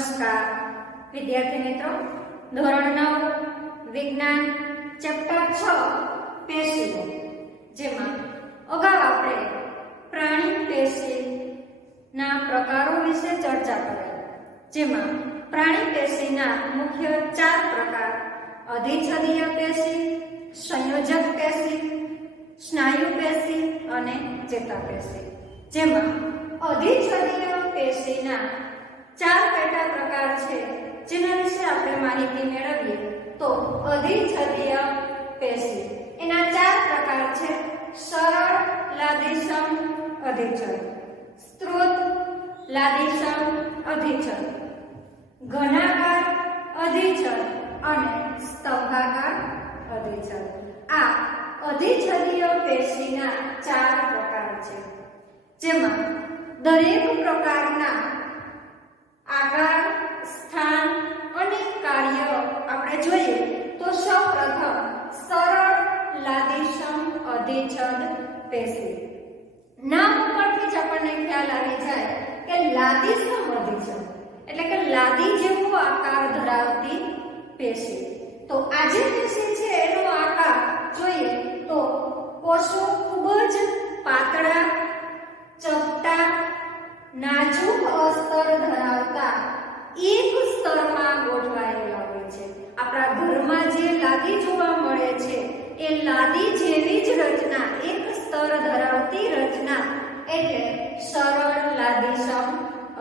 નમસ્કાર વિદ્યાર્થી મિત્રો, ધોરણ 9 વિજ્ઞાન ચેપ્ટર 6 પેશીઓ, જેમાં અગાઉ આપણે પ્રાણી પેશીના પ્રકારો વિશે ચર્ચા કરી. જેમાં પ્રાણી પેશીના મુખ્ય 4 પ્રકાર: અધિછદીય પેશી, સંયોજક પેશી, સ્નાયુ પેશી અને ચેતાપેશી. જેમાં અધિછદીય પેશીના 4 પેટા પ્રકાર છે, જેના વિશે આપણે માહિતી મેળવીએ તો અધિછદીય પેશી એના 4 પ્રકાર છે: સરળ લાદીસમ અધિછદ, સ્ત્રોત લાદીસમ અધિછદ, ઘનાકાર અધિછદ અને સ્તંભાકાર અધિછદ. આ અધિછદીય પેશીના 4 પ્રકાર છે, જેમાં દરેક પ્રકારના આકાર, સ્થાન અને કાર્ય આપણે જોઈએ તો સૌપ્રથમ સરળ લાદીસમ અધિછદ પેશી. નામ પરથી જ આપણને ખ્યાલ આવી જાય કે લાદીસમ અધિછદ એટલે કે લાદી જેવો આકાર ધરાવતી પેશી. તો આ જે પેશી છે એનો આકાર જોઈએ તો કોષો ખૂબ જ પાતળા, ચપટા, નાજુક અસ્તર ધરાવતા એક સ્તરમાં ગોઠવાયેલા હોય છે. આપણા ઘરમાં જે લાદી જોવા મળે છે એ લાદી જેવી જ રચના, એક સ્તર ધરાવતી રચના એટલે સરળ લાદીસમ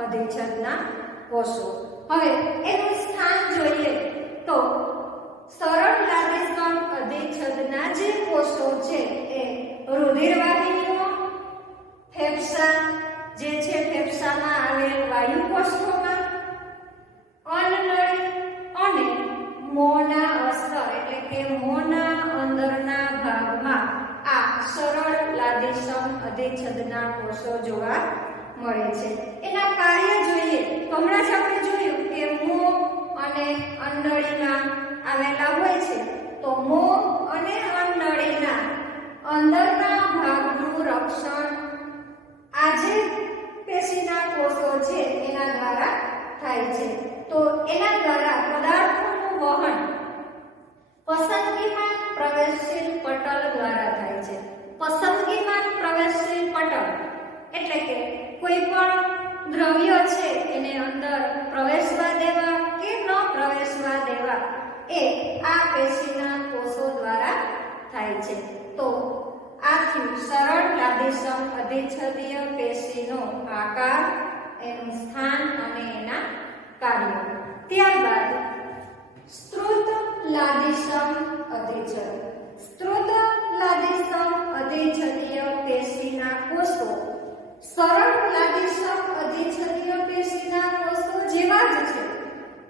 અધિછદના કોષો. હવે એનું સ્થાન જોઈએ તો સરળ લાદીસમ અધિછદના જે કોષો છે એ રુધિરવાહિનીઓ, ફેફસા જે છે ફેફસામાં આવેલ વાયુ કોષોમાં, અન્નનળી અને મોંના અસ્તર એટલે કે મોંના અંદરના ભાગમાં આ સરળ લાદીસમ અધિછદના કોષો જોવા મળે છે. એના કાર્ય જોઈએ તો હમણાં જ આપણે જોયું કે મોં અને અન્નનળીમાં આવેલા હોય છે. તો મોં અને અન્નનળીના અંદરના ભાગનું રક્ષણ આ જે પેશીના કોષો છે એના દ્વારા થાય છે. તો એના દ્વારા પદાર્થોનું વહન પસંદગીમાં પ્રવેશશીલ પટલ દ્વારા થાય છે. પસંદગીમાં પ્રવેશશીલ પટલ એટલે કે કોઈ પણ દ્રવ્ય છે એને અંદર પ્રવેશવા દેવા કે ન પ્રવેશવા દેવા એ આ પેશીના કોષો દ્વારા થાય છે. તો આથી સરળ લાદીસમ અધિછદીય પેશીનો આકાર, એનું સ્થાન અને એના કાર્યો. ત્યારબાદ સ્ત્રોત લાદીસમ અધિછદ. સ્ત્રોત લાદીસમ અધિછદીય પેશીના કોષો સરળ લાદીસમ અધિછદીય પેશીના કોષો જેવા જ છે,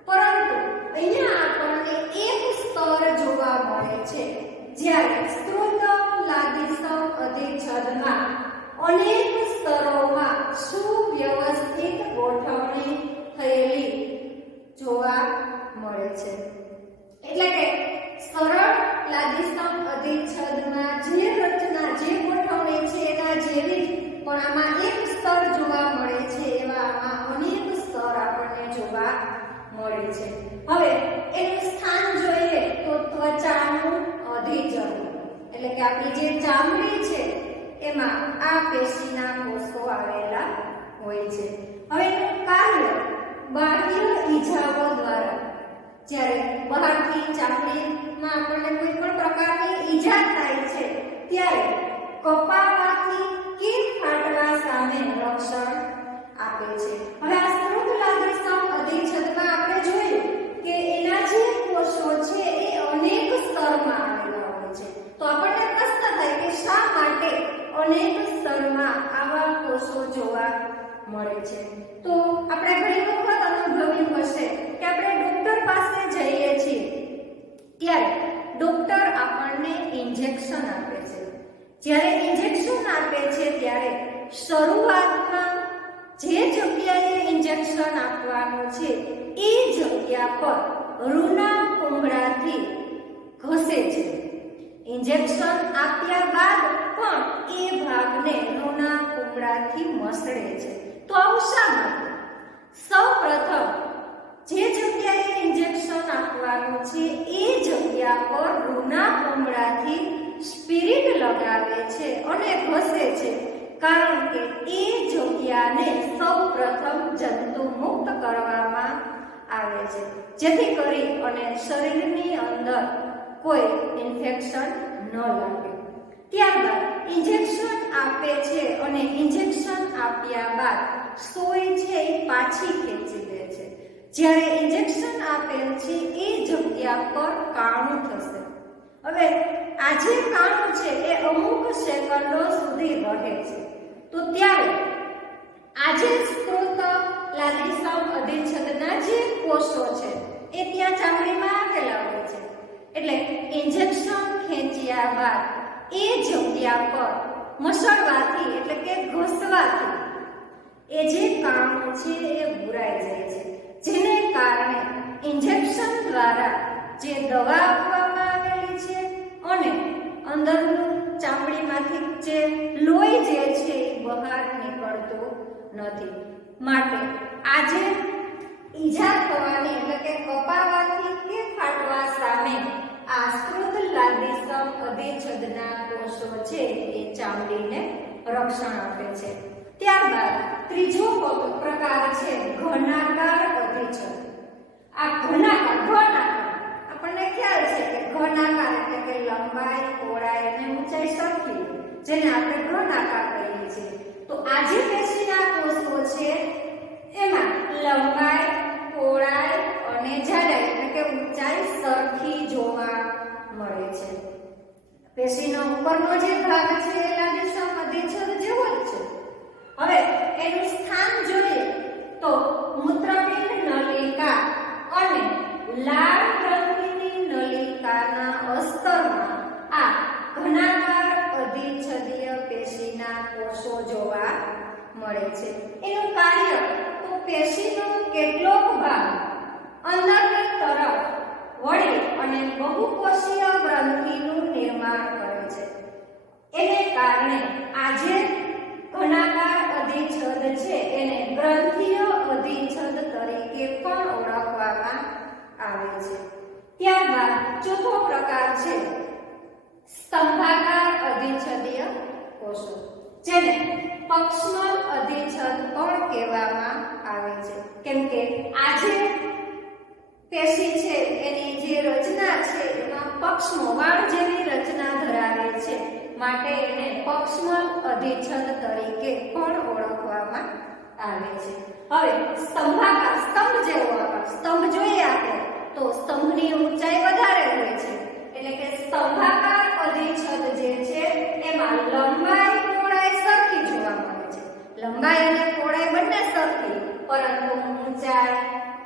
પરંતુ અહીંયા આપણને એક સ્તર જોવા મળે છે, જ્યારે સ્ત્રોત લાદીસમ અધિછદમાં અનેક સ્તરોમાં સુવ્યવસ્થિત ગોઠવણી થયેલી જોવા મળે છે. એટલે કે સરળ લાદીસમ અધિછદમાં જે રચના, જે ગોઠવણી છે એના જેવી જ, પણ આમાં એક સ્તર જોવા મળે છે, એવા આમાં અનેક સ્તર આપણને જોવા મળે છે. હવે એનું સ્થાન જોઈએ તો ત્વચાનું અધિછદ એટલે કે આપણી જે ચામડી છે એમાં આ પેશીના કોષો આવેલા હોય છે. હવે એનું કાર્ય બાહ્ય ઈજાઓ દ્વારા, જ્યારે બહારથી ચામડીમાં આપણને કોઈ પણ પ્રકારની ઈજા થાય છે ત્યારે કપાવાથી કે ફાટવા સામે રક્ષણ આપે છે. હવે આ સ્ત્રોત લાદીસમ અધિછદમાં આપણે જોયું કે એના જે કોષો છે એ અનેક સ્તરમાં આવેલા હોય છે. તો આપણને પ્રશ્ન થાય કે શા માટે અનેક સ્તરમાં આવા કોષો જોવા મળે છે? તો આપણે ઘણી વખત અનુભવ્યું હશે કે આપણે ડોક્ટર પાસે જઈએ છીએ ત્યારે ડોક્ટર આપણને ઇન્જેક્શન આપે છે. જ્યારે ઇન્જેક્શન આપે છે ત્યારે શરૂઆતમાં જે જગ્યાએ ઇન્જેક્શન આપવાનું છે એ જગ્યા પર રૂના કુંભળાથી ઘસે છે. ઇન્જેક્શન આપ્યા બાદ પણ એ ભાગને રૂના કુંભળાથી મસળે છે. તો આવું શા માટે? સૌપ્રથમ જગ્યા પર રૂના કમળાથી સ્પિરિટ લગાવે છે અને ઘસે છે, કારણ કે એ જગ્યાને સૌપ્રથમ જંતુ મુક્ત કરવામાં આવે છે, જેથી કરી અને શરીરની અંદર કોઈ ઇન્ફેક્શન ન લાગે. ત્યારબાદ ઇન્જેક્શન આપે છે અને ઇન્જેક્શન આપ્યા બાદ સોય છે એ પાછી ખેંચી લે છે. જ્યારે ઇન્જેક્શન આપેલ છે એ જગ્યા પર કાણું થશે. હવે આ જે કાણું છે એ અમુક સેકન્ડો સુધી રહે છે. તો ત્યારે આ જે સ્ત્રોત લાદીસમ અધિચ્છદના જે કોષો છે એ ત્યાં ચામડીમાં આવેલા હોય છે. એટલે ઇન્જેક્શન ખેંચ્યા બાદ એ જગ્યા પર મસળવાથી એટલે કે ઘસવાથી એ જે કાણું છે એ બુરાઈ જાય છે, જેને કારણે ઇન્જેક્શન દ્વારા જે દવા આપવામાં આવેલી છે અને અંદરનું ચામડીમાંથી જે લોહી જે છે એ બહાર નીકળતું નથી. માટે આજે ઈજા થવાની એટલે કે કપાવાથી કે ફાટવા સામે આ સ્ત્રોત લાદીસમ અધિચ્છદના કોષો છે એ ચામડીને રક્ષણ આપે છે. ત્યારબાદ ત્રીજો પ્રકાર છે ઘનાકાર અધિચ્છદ. આ ઘનાકાર આપણને ખ્યાલ છે કે ઘનાકાર એટલે કે લંબાઈ, પહોળાઈ અને ઊંચાઈ સરખી, જેને આપણે ઘનાકાર કહીએ છીએ. તો આ જે પેશીના કોષો છે એમાં લંબાઈ, પહોળાઈ અને જાડાઈ એટલે કે ઊંચાઈ સરખી જોવા મળે છે. પેશીનો ઉપરનો જે ભાગ છે એ લાદીસમ અધિચ્છદ જેવો જ છે. હવે એનું સ્થાન જોઈએ તો મૂત્રપિંડ નલિકા અને લાળ ગ્રંથિની નલિકાના અસ્તરમાં આ ઘનાકાર અધિચ્છદીય પેશીના કોષો જોવા મળે છે. એનું કાર્ય તો પેશીનો કેટલોક ભાગ અંદરની તરફ વળી અને બહુકોષીય ગ્રંથિનું નિર્માણ કરે છે. એને કારણે આજે ઘનાકાર અધિચ્છદ છે એને ગ્રંથીય અધિચ્છદ તરીકે પણ ઓળખવામાં આવે છે. ત્યારબાદ ચોથો પ્રકાર છે સ્તંભાકાર અધિચ્છદીય કોષો, જેને પક્ષમલ અધિચ્છદ પણ કહેવામાં આવે છે, કેમ કે આ જે પેશી છે એની જે રચના છે એમાં પક્ષમો વાળ જેવી રચના ધરાવે છે, માટે એને પક્ષમલ અધિચ્છદ તરીકે પણ ઓળખવામાં આવે છે. હવે સ્તંભાકાર, સ્તંભ જેવો આકાર, સ્તંભ જોઈએ આપણે તો સ્તંભની ઊંચાઈ વધારે હોય છે, એટલે કે સ્તંભાકાર અધિચ્છદ જે છે એમાં લંબાઈ, પહોળાઈ સરખી જોવા મળે છે. લંબાઈ અને પહોળાઈ બંને સરખી, પરંતુ ઊંચાઈ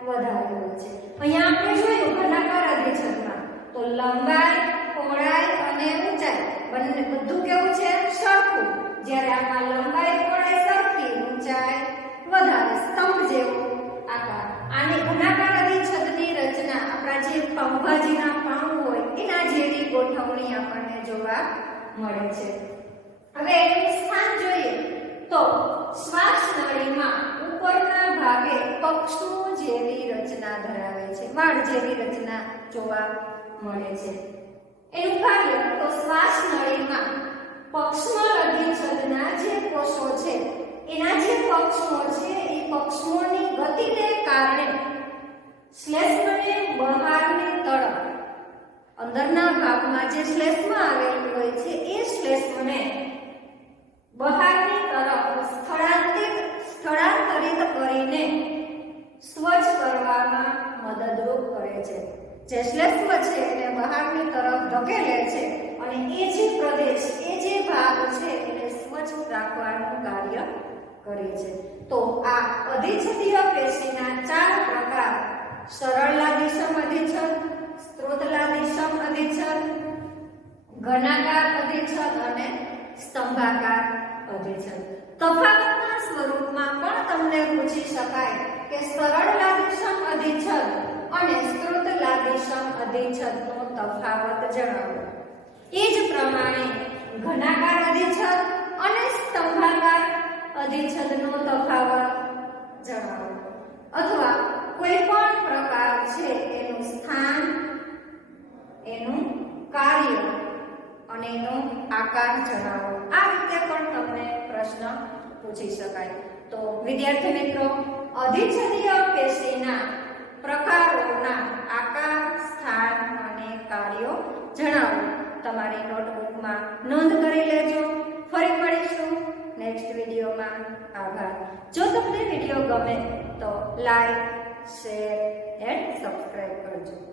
વધારે હોય છે. અહીંયા આપણે જોયું ઘનાકાર અધિચ્છદમાં તો લંબાઈ, પહોળાઈ અને ઊંચાઈ બંને બધું કેવું છે સરખું, જ્યારે આમાં લંબાઈ, પહોળાઈ સરખી, ઊંચાઈ વધારે, સ્તંભ જેવો આકાર. આની ઘનાકાર અધિચ્છદની રચના આપણા જે પાઉંભાજીના પાઉં હોય એના જેવી ગોઠવણી આપણને જોવા મળે છે. હવે એનું સ્થાન જોઈએ તો શ્વાસ નળીમાં ઉપરના ભાગે પક્ષમો જેવી રચના ધરાવે છે, વાળ જેવી રચના જોવા મળે છે. એનું કાર્ય તો શ્વાસ નળીમાં પક્ષમલ અધિચ્છદના જે કોષો છે એના જે પક્ષમો છે એ પક્ષમોની ગતિને કારણે શ્લેષ્મને બહારની તરફ અંદરના ભાગમાં જે શ્લેષ્મ આવેલું હોય છે એ શ્લેષ્મને બહારની તરફ સ્થળાંતરિત કરીને સ્વચ્છ કરવામાં મદદરૂપ કરે છે. જે શ્લેષ્મ છે એને બહારની તરફ ધકેલે છે અને એ જે પ્રદેશ, એ જે ભાગ છે એને સ્વચ્છ રાખવાનું કાર્ય કરે છે. તો આ અધિચ્છદીય પેશીના 4 પ્રકાર સરળ લાદીસમ અધિચ્છદ, સ્ત્રોત લાદીસમ અધિચ્છદ, ઘનાકાર અધિચ્છદ અને સ્તંભાકાર અધિચ્છદ. તફાવતના સ્વરૂપમાં પણ તમને પૂછી શકાય કે સરળ લાદીસમ અધિચ્છદ અને સ્ત્રોત લાદીસમ અધિચ્છદનો તફાવત જણાવો. એ જ પ્રમાણે ઘનાકાર અધિચ્છદ અને સ્તંભાકાર અધિચ્છદનો તફાવત જણાવો, અથવા કોઈ પણ પ્રકાર છે એનું સ્થાન, એનું આકાર જણાવો. આ રીતે પણ તમને પ્રશ્ન પૂછી શકાય. તો વિદ્યાર્થી મિત્રો, અધિચ્છદીય પેશીના પ્રકારોના આકાર, સ્થાન અને કાર્યો જણાવો. તમારી નોટબુકમાં નોંધ કરી લેજો. ફરી મળીશું નેક્સ્ટ વિડીયોમાં. આભાર. જો તમને વિડીયો ગમે તો લાઈક, શેર એન્ડ સબસ્ક્રાઇબ કરજો.